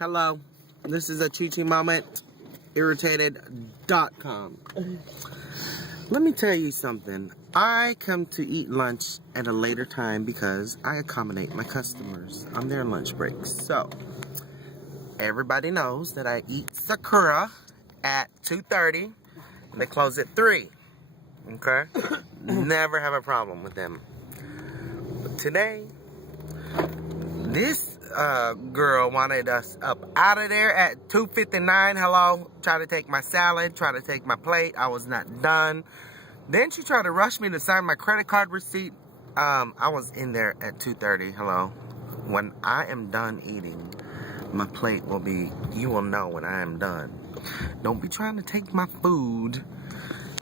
Hello. This is a Chi-Chi moment. Irritated.com. Let me tell you something. I come to eat lunch at a later time because I accommodate my customers on their lunch breaks. So, everybody knows that I eat Sakura at 2:30. They close at 3. Okay? Never have a problem with them. But today, this girl wanted us up out of there at 2:59. Hello. Try to take my salad. Try to take my plate. I was not done. Then she tried to rush me to sign my credit card receipt. I was in there at 2:30. Hello. When I am done eating, my plate will be, you will know when I am done. Don't be trying to take my food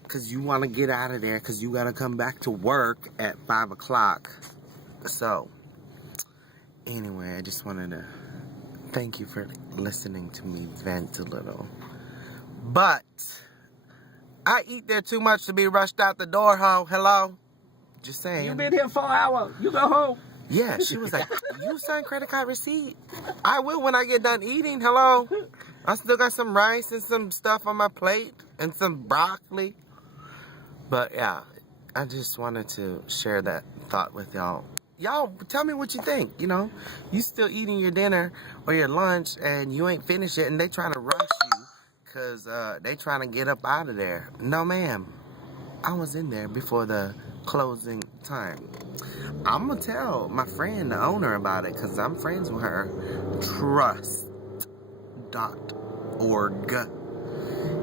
because you want to get out of there because you got to come back to work at 5 o'clock. So, anyway, I just wanted to thank you for listening to me vent a little. But I eat there too much to be rushed out the door, ho. Hello? Just saying. You been here 4 hours. You go home. Yeah, she was like, you sign credit card receipt? I will when I get done eating. Hello? I still got some rice and some stuff on my plate and some broccoli. But yeah, I just wanted to share that thought with y'all. Y'all, tell me what you think, you know? You still eating your dinner or your lunch and you ain't finished it and they trying to rush you because they trying to get up out of there. No, ma'am. I was in there before the closing time. I'm going to tell my friend, the owner, about it because I'm friends with her. Trust.org.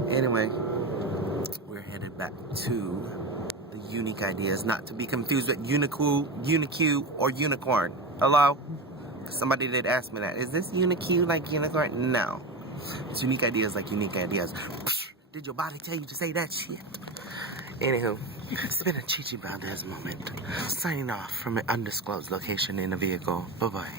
Anyway, we're headed back to the Unique Ideas, not to be confused with Unique, or Unicorn. Hello? Somebody did ask me that. Is this Unique like Unicorn? No. It's Unique Ideas like Unique Ideas. Did your body tell you to say that shit? Anywho, it's been a Chi-Chi Valdez moment. Signing off from an undisclosed location in a vehicle. Bye-bye.